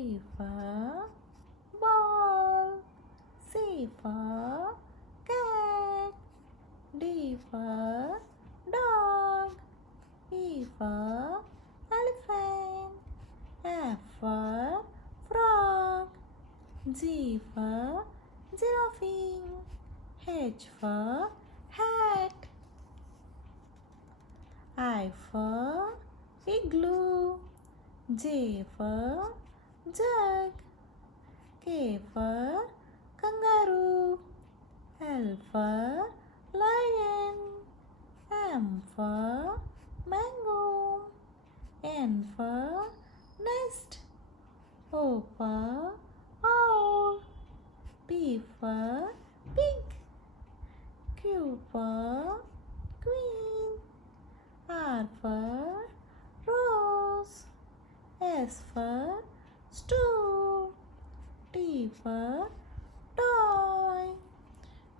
B for ball. C for cat. D for dog. E for elephant. F for frog. G for giraffe. H for hat. I for igloo. J for jug. K for kangaroo. L for lion. M for mango. N for nest. O for owl. P for pig. Q for queen. R for rose. S for stool. T for toy.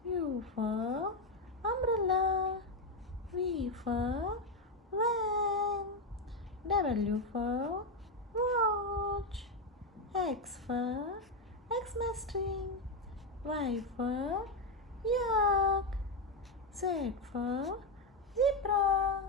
U for umbrella. V for van. W for watch. X for Xmas tree. Y for yak. Z for zebra.